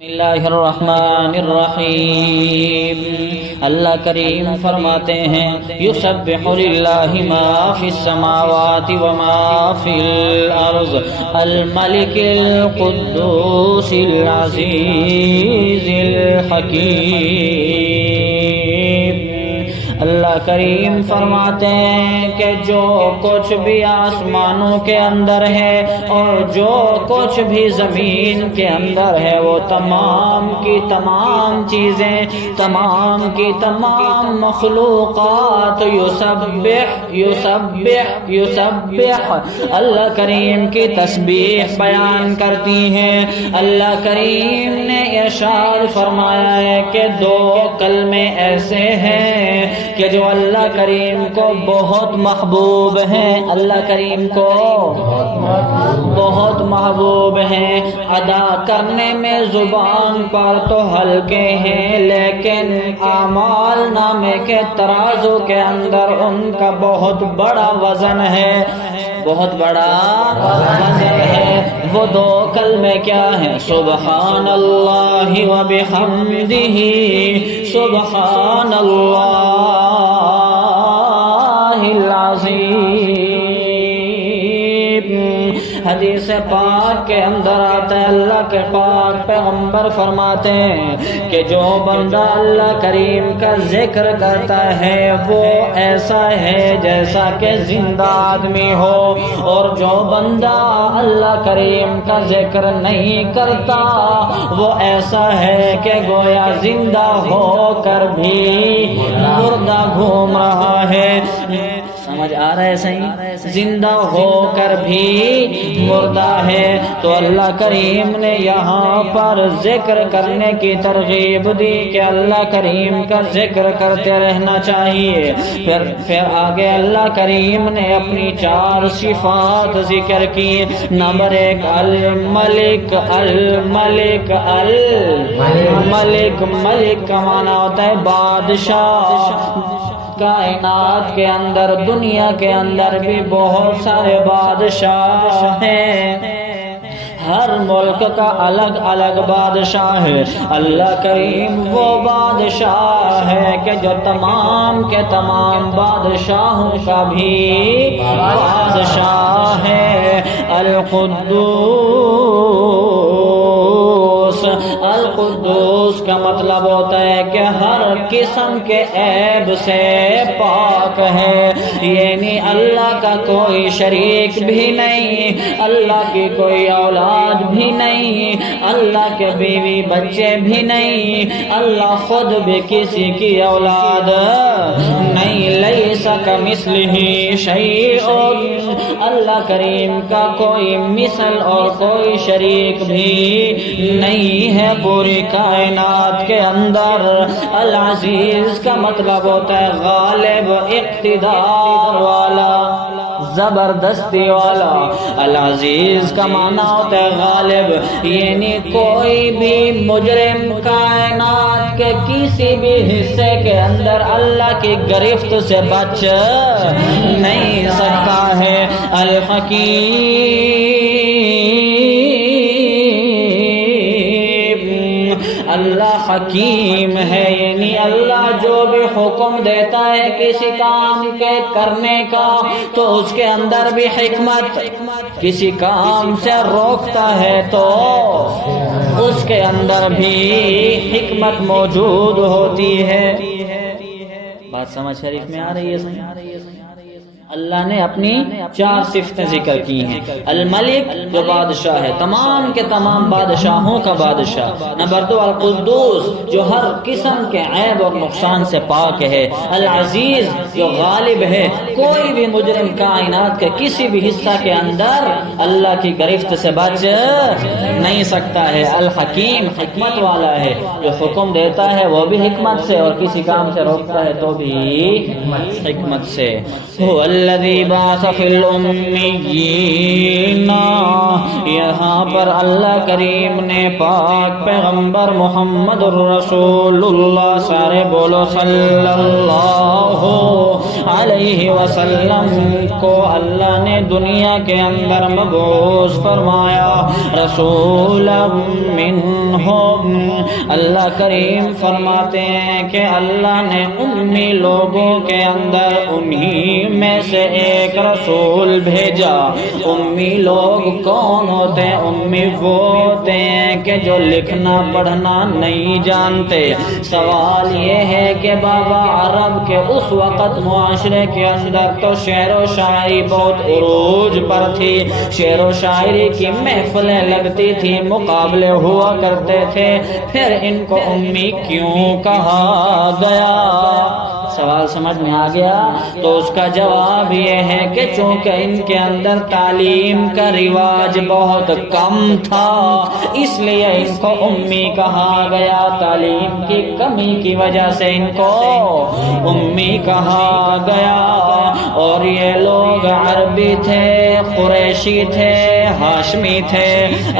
بسم اللہ الرحمن الرحیم۔ اللہ کریم فرماتے ہیں یسبح للہ ما فی السماوات وما فی الارض الملک القدوس العزیز الحکیم۔ اللہ کریم فرماتے ہیں کہ جو کچھ بھی آسمانوں کے اندر ہے اور جو کچھ بھی زمین کے اندر ہے وہ تمام کی تمام چیزیں، تمام کی تمام مخلوقات یسبح یسبح یسبح اللہ کریم کی تسبیح بیان کرتی ہیں۔ اللہ کریم نے ارشاد فرمایا ہے کہ دو کلمے ایسے ہیں کہ جو اللہ کریم کو بہت محبوب ہیں، اللہ کریم کو بہت محبوب ہیں، ادا کرنے میں زبان پر تو ہلکے ہیں لیکن اعمال نامے کے ترازو کے اندر ان کا بہت بڑا وزن ہے، بہت بڑا وزن ہے۔ وہ دو کلمے کیا ہیں؟ سبحان اللہ و بحمدہ، سبحان اللہ العظیم۔ حدیث پاک کے اندر آتا ہے، اللہ کے پاک پیغمبر فرماتے ہیں کہ جو بندہ اللہ کریم کا ذکر کرتا ہے وہ ایسا ہے جیسا کہ زندہ آدمی ہو، اور جو بندہ اللہ کریم کا ذکر نہیں کرتا وہ ایسا ہے کہ گویا زندہ ہو کر بھی مردہ گھوم رہا ہے۔ سمجھ آ رہا ہے صحیح؟ زندہ ہو کر بھی مردہ ہے۔ تو اللہ کریم نے یہاں پر ذکر کرنے کی ترغیب دی کہ اللہ کریم کا ذکر کرتے رہنا چاہیے۔ پھر آگے اللہ کریم نے اپنی چار صفات ذکر کی۔ نمبر ایک الملک، الملک الملک، ملک کا معنی ہوتا ہے بادشاہ۔ کائنات کے اندر، دنیا کے اندر بھی بہت سارے بادشاہ ہیں، ہر ملک کا الگ الگ بادشاہ ہے۔ اللہ کریم وہ بادشاہ ہے کہ جو تمام کے تمام بادشاہوں کا بھی بادشاہ ہے۔ القدوس، القدوس کا مطلب ہوتا ہے کہ ہر قسم کے عیب سے پاک ہے، یعنی اللہ کا کوئی شریک بھی نہیں، اللہ کی کوئی اولاد بھی نہیں، اللہ کے بیوی بچے بھی نہیں، اللہ خود بھی کسی کی اولاد نہیں۔ لیس کمثلہ شیء، اللہ کریم کا کوئی مثل اور کوئی شریک بھی نہیں ہے پوری کائنات کے اندر۔ العزیز کا مطلب ہوتا ہے غالب، اقتدار والا، زبردستی والا۔ العزیز کا معنی ہوتا ہے غالب، یعنی کوئی بھی مجرم کائنات کے کسی بھی حصے کے اندر اللہ کی گرفت سے بچ نہیں سکتا ہے۔ الحکیم، اللہ حکیم ہے، یعنی اللہ جو بھی حکم دیتا ہے کسی کام کے کرنے کا تو اس کے اندر بھی حکمت، کسی کام سے روکتا ہے تو اس کے اندر بھی حکمت موجود ہوتی ہے۔ بات سمجھ شریف میں آ رہی ہے؟ اللہ نے اپنی چار صفتیں ذکر کی ہیں۔ الملک جو بادشاہ ہے، تمام کے تمام بادشاہوں کا بادشاہ۔ نمبر دو القدوس جو ہر قسم کے عیب اور نقصان سے پاک ہے۔ العزیز جو غالب ہے، کوئی بھی مجرم کائنات کے کسی بھی حصہ کے اندر اللہ کی گرفت سے بچ نہیں سکتا ہے۔ الحکیم حکمت والا ہے، جو حکم دیتا ہے وہ بھی حکمت سے اور کسی کام سے روکتا ہے تو بھی حکمت سے۔ الذی بعث فی الامیین، یہاں پر اللہ کریم نے پاک پیغمبر محمد الرسول اللہ، سارے بولو صلی اللہ علیہ وسلم کو اللہ نے دنیا کے اندر مبعوث فرمایا رسولا منہم۔ اللہ کریم فرماتے ہیں کہ اللہ نے امی لوگوں کے اندر انہی میں سے ایک رسول بھیجا۔ امی لوگ کون ہوتے ہیں؟ امی وہ ہوتے ہیں کہ جو لکھنا پڑھنا نہیں جانتے۔ سوال یہ ہے کہ بابا عرب کے اس وقت معاشرے کے اندر تو شعر و شاعری بہت عروج پر تھی، شعر و شاعری کی محفلیں لگتی تھی، مقابلے ہوا کرتے تھے، پھر ان کو امی کیوں کہا گیا؟ سوال سمجھ میں آ گیا؟ تو اس کا جواب یہ ہے کہ چونکہ ان کے اندر تعلیم کا رواج بہت کم تھا، اس لیے ان کو امی کہا گیا۔ تعلیم کی کمی کی وجہ سے ان کو امی کہا گیا۔ اور یہ لوگ عربی تھے، قریشی تھے، ہاشمی تھے۔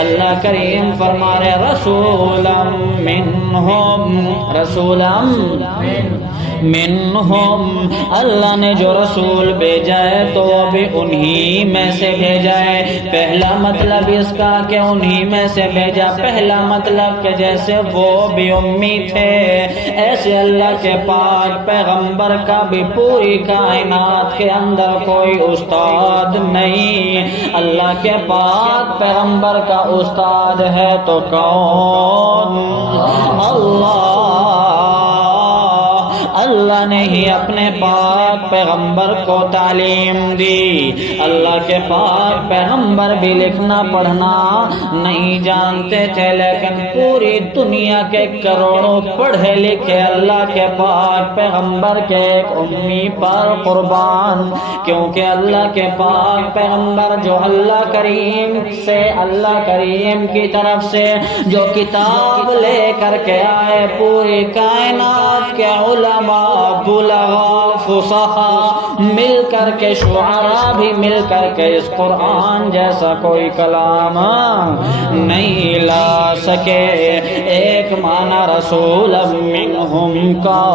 اللہ کریم فرما رہے رسولا منہم، رسولا منہم، اللہ نے جو رسول بھیجا ہے تو وہ بھی انہی میں سے بھیجا ہے۔ پہلا مطلب اس کا کہ انہی میں سے بھیجا، پہلا مطلب کہ جیسے وہ بھی امی تھے ایسے اللہ کے پاک پیغمبر کا بھی پوری کائنات کے اندر کوئی استاد نہیں۔ اللہ کے پاک پیغمبر کا استاد ہے تو کون؟ اللہ نے ہی اپنے پاک پیغمبر کو تعلیم دی۔ اللہ کے پاک پیغمبر بھی لکھنا پڑھنا نہیں جانتے تھے، لیکن پوری دنیا کے کروڑوں پڑھے لکھے اللہ کے پاک پیغمبر کے ایک امی پر قربان، کیونکہ اللہ کے پاک پیغمبر جو اللہ کریم سے، اللہ کریم کی طرف سے جو کتاب لے کر کے آئے، پوری کائنات کے علماء، بلغاء، فصحاء مل کر کے، شعراء بھی مل کر کے اس قرآن جیسا کوئی کلام نہیں لا سکے۔ ایک معنی رسول منہم کا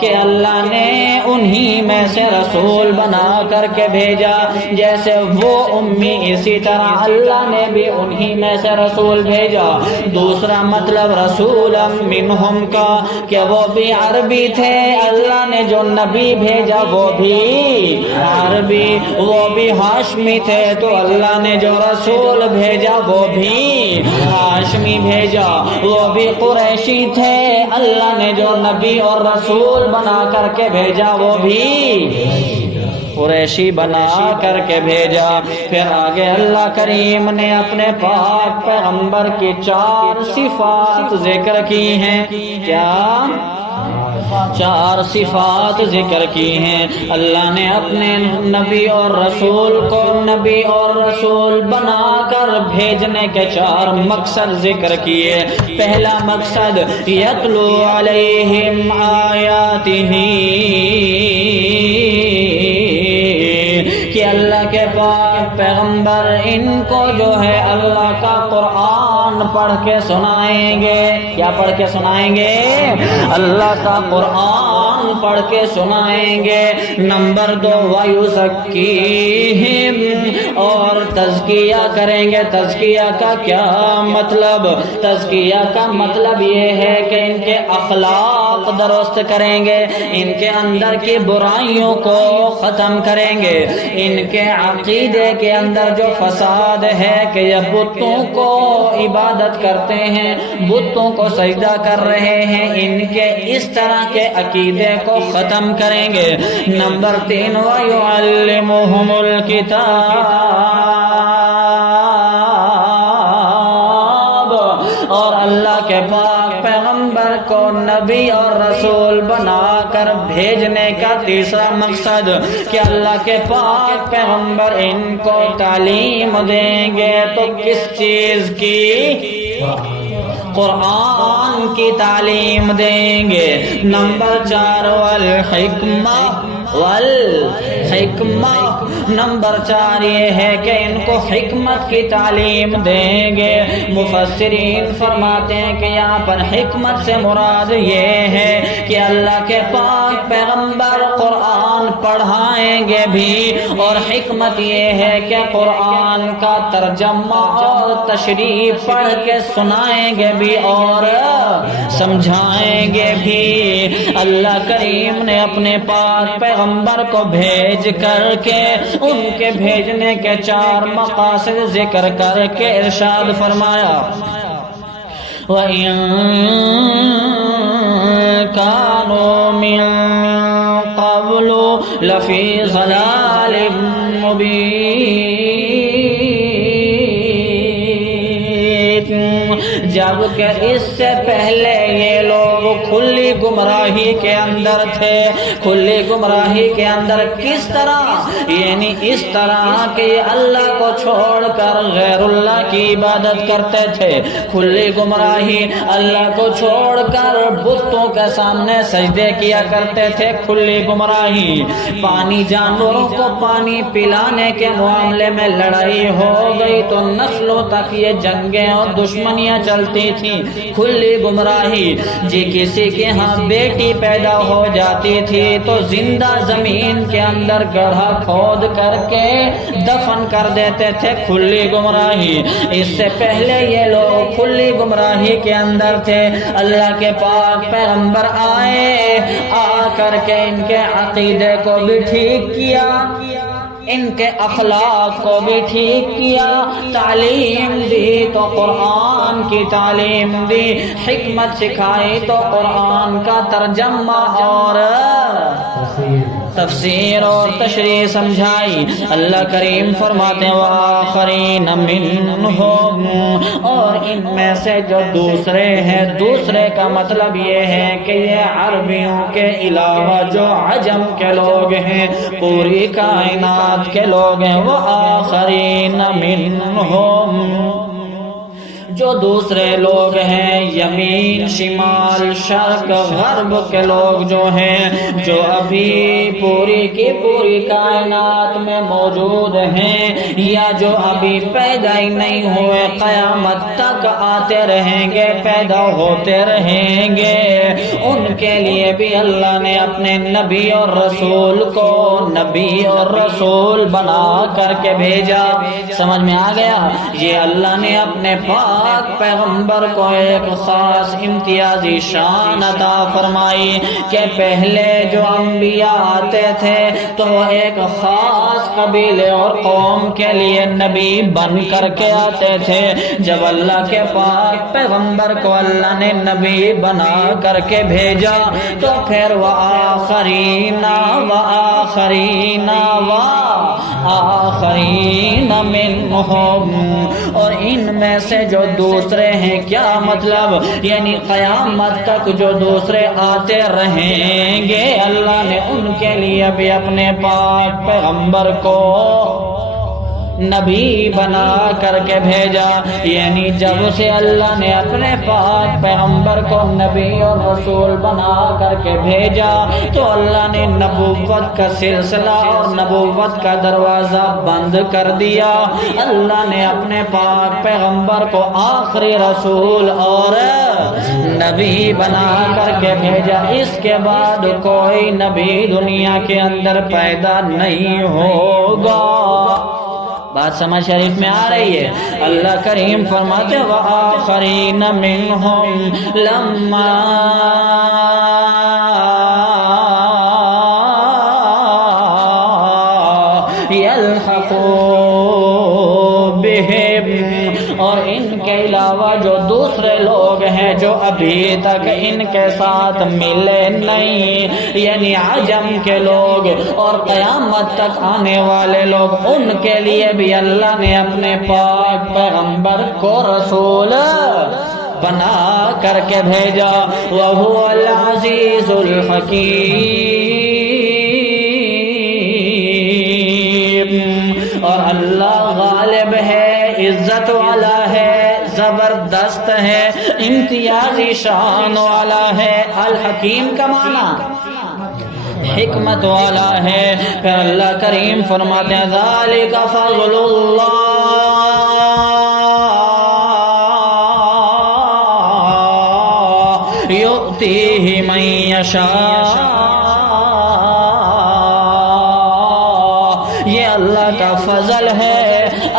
کہ اللہ نے انہی میں سے رسول بنا کر کے بھیجا، جیسے وہ امی اسی طرح اللہ نے بھی انہی میں سے رسول بھیجا۔ دوسرا مطلب رسول منہم کا کہ وہ بھی عربی تھے، اللہ نے جو نبی بھیجا وہ بھی عربی، وہ بھی ہاشمی تھے تو اللہ نے جو رسول بھیجا وہ بھی ہاشمی بھیجا۔ وہ بھی قریشی تھے، اللہ نے جو نبی اور رسول بنا کر کے بھیجا وہ بھی قریشی بنا کر کے بھیجا۔ پھر آگے اللہ کریم نے اپنے پاک پیغمبر کی 4 صفات ذکر کی ہیں۔ کیا؟ 4 صفات ذکر کی ہیں۔ اللہ نے اپنے نبی اور رسول کو نبی اور رسول بنا کر بھیجنے کے 4 مقصد ذکر کیے۔ پہلا مقصد یتلو علیہم آیاتہ، کہ اللہ کے پاک پیغمبر ان کو جو ہے اللہ کا قرآن پڑھ کے سنائیں گے۔ کیا پڑھ کے سنائیں گے؟ اللہ کا قرآن پڑھ کے سنائیں گے۔ نمبر 2 وَيُزَكِّيهِمْ، اور تزکیہ کریں گے۔ تزکیہ کا کیا مطلب؟ تزکیہ کا مطلب یہ ہے کہ ان کے اخلاق درست کریں گے، ان کے اندر کی برائیوں کو ختم کریں گے، ان کے عقیدے کے اندر جو فساد ہے کہ یہ بتوں کو عبادت کرتے ہیں، بتوں کو سجدہ کر رہے ہیں، ان کے اس طرح کے عقیدے کو ختم کریں گے۔ نمبر 3 وَيُعَلِّمُهُمُ الْكِتَابَ، اور اللہ کے پاک پیغمبر کو نبی اور رسول بنا کر بھیجنے کا تیسرا مقصد کہ اللہ کے پاک پیغمبر ان کو تعلیم دیں گے۔ تو کس چیز کی؟ قرآن کی تعلیم دیں گے۔ نمبر 4 والحکمہ، والحکمہ، نمبر 4 یہ ہے کہ ان کو حکمت کی تعلیم دیں گے۔ مفسرین فرماتے ہیں کہ یہاں پر حکمت سے مراد یہ ہے کہ اللہ کے پاک پیغمبر قرآن پڑھ پڑھائیں گے بھی، اور حکمت یہ ہے کہ قرآن کا ترجمہ اور تشریح پڑھ کے سنائیں گے بھی اور سمجھائیں گے بھی۔ اللہ کریم نے اپنے پاک پیغمبر کو بھیج کر کے ان کے بھیجنے کے 4 مقاصد ذکر کر کے ارشاد فرمایا، وَإِن كَانُوا مِن قَبْلُ لَفِي ضَلَالٍ مُبِينٍ۔ جبکہ اس سے پہلے یہ لوگ کھلی گمراہی کے اندر تھے۔ کھلی گمراہی کے اندر کس طرح؟ یعنی اس طرح کہ اللہ کو چھوڑ کر غیر اللہ کی عبادت کرتے تھے۔ کھلی گمراہی، اللہ کو چھوڑ کر بتوں کے سامنے سجدے کیا کرتے تھے۔ کھلی گمراہی، پانی، جانوروں کو پانی پلانے کے معاملے میں لڑائی ہو گئی تو نسلوں تک یہ جنگیں اور دشمنیاں چلتی تھیں۔ کھلی گمراہی، جی کسی کے ہاں بیٹی پیدا ہو جاتی تھی تو زندہ زمین کے اندر گڑھا کھود کر کے دفن کر دیتے تھے۔ کھلی گمراہی، اس سے پہلے یہ لوگ کھلی گمراہی کے اندر تھے۔ اللہ کے پاک پیغمبر آئے، آ کر کے ان کے عقیدے کو بھی ٹھیک کیا، ان کے اخلاق کو بھی ٹھیک کیا، تعلیم دی تو قرآن کی تعلیم دی، حکمت سکھائی تو قرآن کا ترجمہ اور تفسیر اور تشریح سمجھائی۔ اللہ کریم فرماتے ہیں وآخرین منہم، اور ان میں سے جو دوسرے ہیں، دوسرے کا مطلب یہ ہے کہ یہ عربیوں کے علاوہ جو عجم کے لوگ ہیں، پوری کائنات کے لوگ ہیں، وآخرین منہم، جو دوسرے لوگ ہیں، یمین، شمال، شرق، غرب کے لوگ جو ہیں، جو ابھی پوری کی پوری کائنات میں موجود ہیں یا جو ابھی پیدا ہی نہیں ہوئے، قیامت تک آتے رہیں گے، پیدا ہوتے رہیں گے، ان کے لیے بھی اللہ نے اپنے نبی اور رسول کو نبی اور رسول بنا کر کے بھیجا۔ سمجھ میں آ گیا؟ یہ اللہ نے اپنے پاک پیغمبر کو ایک خاص امتیازی شان عطا فرمائی کہ پہلے جو انبیاء آتے تھے تو وہ ایک خاص قبیلے اور قوم کے لیے نبی بن کر کے آتے تھے۔ جب اللہ کے پاک پیغمبر کو اللہ نے نبی بنا کر کے بھیجا تو پھر وآخرین وآخرین وآخرین منہم، اور ان میں سے جو دوسرے ہیں، کیا مطلب؟ یعنی قیامت تک جو دوسرے آتے رہیں گے، اللہ نے ان کے لیے بھی اپنے پاک پیغمبر کو نبی بنا کر کے بھیجا۔ یعنی جب سے اللہ نے اپنے پاک پیغمبر کو نبی اور رسول بنا کر کے بھیجا تو اللہ نے نبوت کا سلسلہ اور نبوت کا دروازہ بند کر دیا۔ اللہ نے اپنے پاک پیغمبر کو آخری رسول اور نبی بنا کر کے بھیجا۔ اس کے بعد کوئی نبی دنیا کے اندر پیدا نہیں ہوگا۔ بات سمجھ شریف میں آ رہی ہے؟ اللہ کریم فرماتے وآخرین منہم لما یلحقوا بہم، اور ان کے علاوہ جو دوسرے لوگ ہیں جو ابھی تک ان کے ساتھ ملے نہیں، یعنی عجم کے لوگ اور قیامت تک آنے والے لوگ، ان کے لیے بھی اللہ نے اپنے پاک پیغمبر کو رسول بنا کر کے بھیجا۔ وَهُوَ الْعَزِيزُ الْحَكِيمُ، اور اللہ غالب ہے، عزت والا ہے، زبردست ہے، امتیازی شان والا ہے۔ الحکیم کا معنی حکمت والا ہے۔ پھر اللہ کریم فرماتے ہیں ذالک فضل اللہ یؤتیہ من یشاء،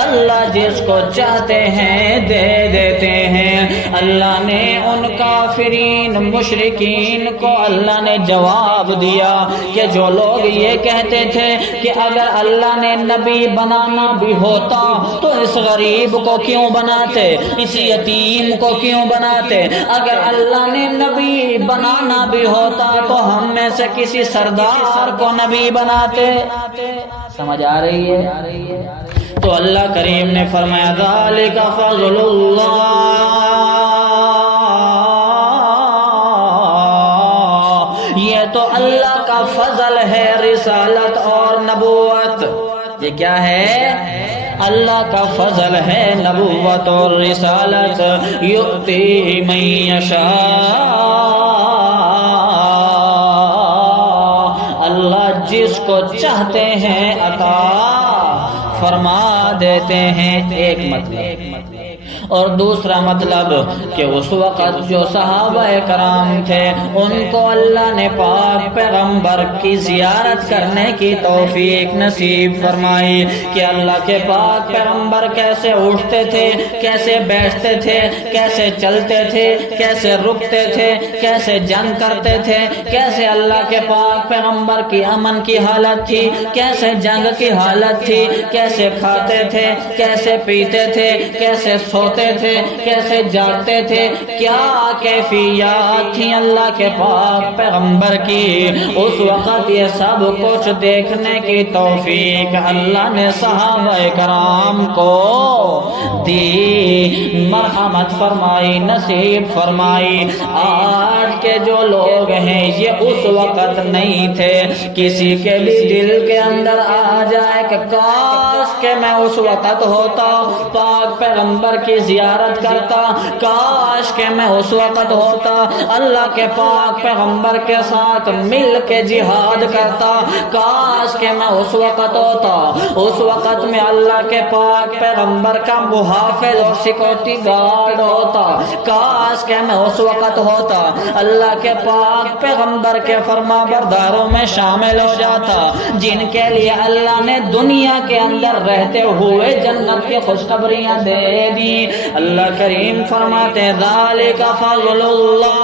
اللہ جس کو چاہتے ہیں دے دیتے ہیں۔ اللہ نے ان کافرین مشرکین کو اللہ نے جواب دیا کہ جو لوگ یہ کہتے تھے کہ اگر اللہ نے نبی بنانا بھی ہوتا تو اس غریب کو کیوں بناتے، اس یتیم کو کیوں بناتے، اگر اللہ نے نبی بنانا بھی ہوتا تو ہم میں سے کسی سردار کو نبی بناتے۔ سمجھ آ رہی ہے؟ تو اللہ کریم نے فرمایا ذالک فضل اللہ، یہ تو اللہ کا فضل ہے رسالت اور نبوت۔ یہ کیا ہے؟ اللہ کا فضل ہے نبوت اور رسالت، یؤتی من یشاء، اللہ جس کو چاہتے ہیں عطا فرما دیتے ہیں۔ ایک مطلب، اور دوسرا مطلب کہ اس وقت جو صحابہ کرام تھے ان کو اللہ نے پاک پیغمبر کی زیارت کرنے کی توفیق نصیب فرمائی کہ اللہ کے پاک پیغمبر کیسے اٹھتے تھے، کیسے بیٹھتے تھے، کیسے چلتے تھے، کیسے رکتے تھے، کیسے جنگ کرتے تھے، کیسے اللہ کے پاک پیغمبر کی امن کی حالت تھی، کیسے جنگ کی حالت تھی، کیسے کھاتے تھے، کیسے پیتے تھے، کیسے سوتے تھے، کیسے جاگتے تھے، کیا کیفیات تھی اللہ کے پاک پیغمبر کی، اس وقت یہ سب کچھ دیکھنے کی توفیق اللہ نے صحابہ کرام کو دی، مرحمت فرمائی، نصیب فرمائی۔ آج کے جو لوگ ہیں یہ اس وقت نہیں تھے، کسی کے بھی دل کے اندر آ جائے کہ کاش کہ میں اس وقت ہوتا، پاک پیغمبر کی زیارت کرتا، کاش کہ میں اس وقت ہوتا، اللہ کے پاک پیغمبر کے ساتھ مل کے جہاد کرتا، کاش کہ میں اس وقت ہوتا، اس وقت میں اللہ کے پاک پیغمبر کا محافظ اور سیکورٹی گارڈ ہوتا، کاش کہ میں اس وقت ہوتا، اللہ کے پاک پیغمبر کے فرما برداروں میں شامل ہو جاتا جن کے لیے اللہ نے دنیا کے اندر رہتے ہوئے جنت کی خوشخبریاں دے دی۔ اللہ کریم فرماتے ہیں ذالک فضل اللہ،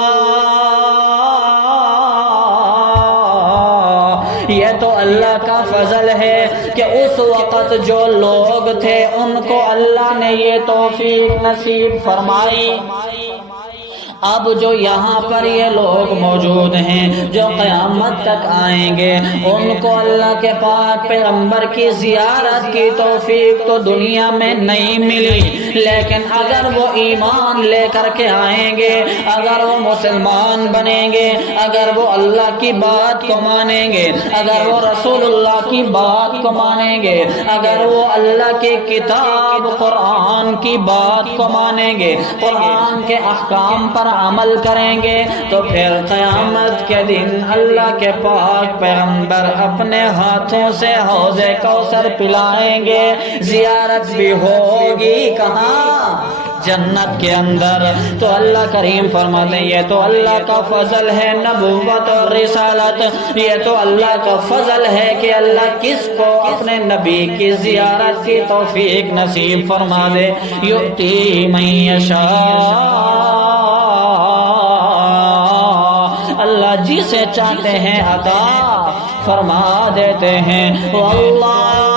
یہ تو اللہ کا فضل ہے کہ اس وقت جو لوگ تھے ان کو اللہ نے یہ توفیق نصیب فرمائی۔ اب جو یہاں پر یہ لوگ موجود ہیں جو قیامت تک آئیں گے ان کو اللہ کے پاک پیغمبر کی زیارت کی توفیق تو دنیا میں نہیں ملی، لیکن اگر وہ ایمان لے کر کے آئیں گے، اگر وہ مسلمان بنیں گے، اگر وہ اللہ کی بات کو مانیں گے، اگر وہ رسول اللہ کی بات کو مانیں گے، اگر وہ اللہ کی کتاب قرآن کی بات کو مانیں گے، قرآن کے احکام پر عمل کریں گے، تو پھر قیامت کے دن اللہ کے پاک پیغمبر اپنے ہاتھوں سے حوض کوثر پلائیں گے، زیارت بھی ہوگی کہاں؟ جنت کے اندر۔ تو اللہ کریم فرماتے ہیں یہ تو اللہ کا فضل ہے نبوت اور رسالت، یہ تو اللہ کا فضل ہے کہ اللہ کس کو اپنے نبی کی زیارت کی توفیق نصیب فرما دے، یؤتی من یشاء، اللہ جسے چاہتے ہیں عطا فرما دیتے ہیں۔ واللہ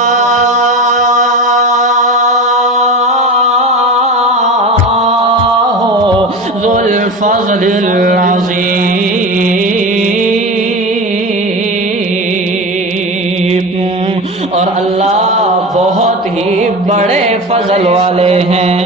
ذو الفضل العظیم، اور اللہ بہت ہی بڑے فضل والے ہیں۔